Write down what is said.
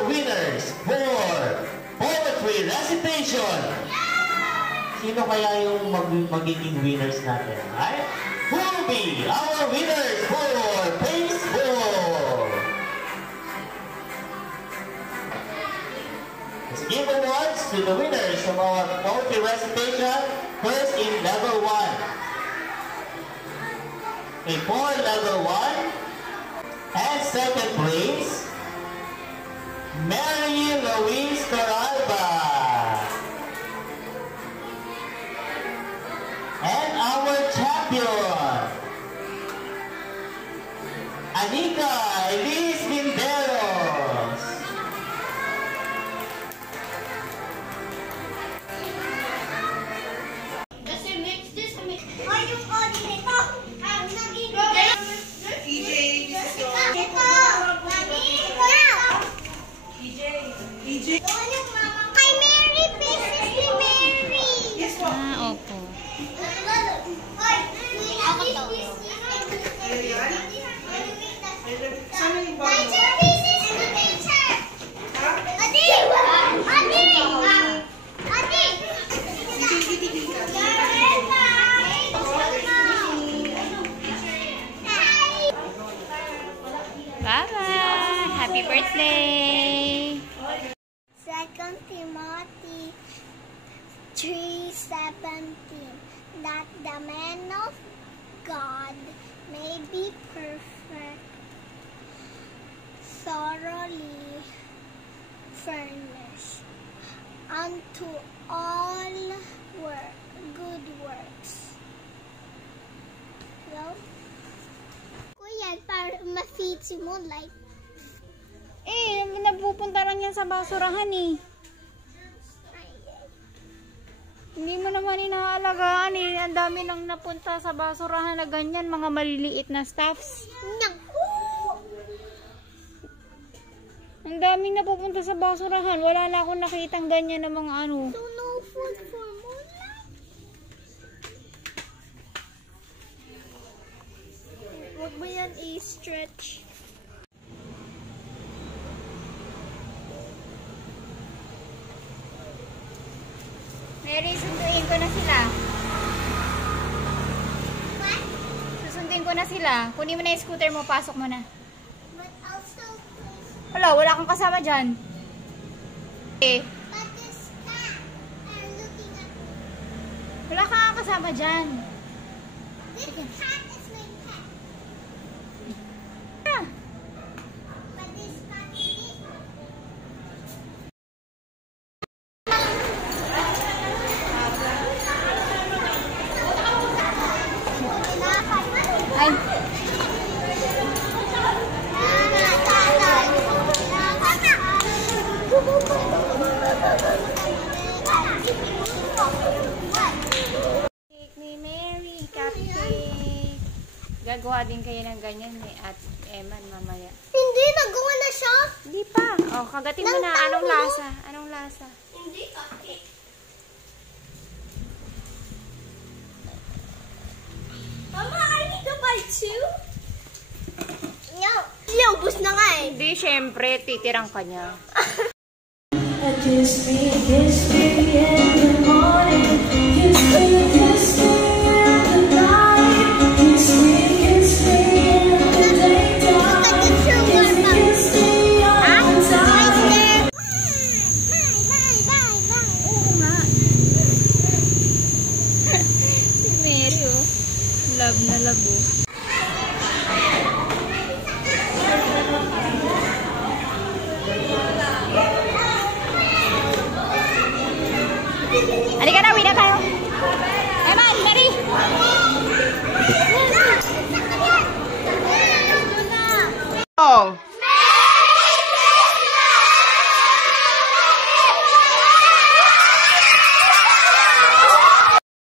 our winners for poetry recitation. Sino kaya yung magiging winners natin? Right? Who will be our winners for baseball? Let's give awards to the winners of our poetry recitation. First in level 1. Okay, for level 1. And second place, Mary Louise Toralba. And our champion, Anika Elise Linderos. Kasi mix this, ay yung audio nito, ang naging EJ, ito, EJ, kay Mary, pieces ni Mary. Yes, po. Opo. Bye-bye! Happy birthday! 2 Timothy 3:17, that the man of God may be perfect, thoroughly furnished unto all good works. Hello? Kuya, para ma-feed si Moonlight. Napupunta lang yan sa basurahan eh. Hindi mo naman inaalagaan eh. Ang dami nang napunta sa basurahan na ganyan, mga maliliit na stuffs. Ang daming napupunta sa basurahan. Wala na akong nakitang ganyan na mga ano. So no food for Moonlight? Huwag mo yan i-stretch. Mary, sunduin ko na sila. What? Susundin ko na sila. Kunin mo na yung scooter mo, pasok mo na. But also, please. Wala kang kasama dyan. Eh, But this cat are looking at me. wala kang kasama dyan. This cat is my pet. Ah, But this cat is it. ay, cake ni Mary, cupcake. Gagawa din kayo ng ganyan ni at Eman mamaya. Hindi, nagawa na siya. Hindi pa. Oh, kagatin mo na. Anong lasa? Anong lasa? Hindi, okay. Mama, I need to buy two. No. Ubus na nga eh. Hindi, syempre. Titirang ka niya. Kiss me in the morning, kiss me in the night, kiss me in the daytime, kiss me all the time. Oo nga. Si Mary, oh. Love na love, oh. Halika na, uwi na tayo. Eman, Mary! Oh!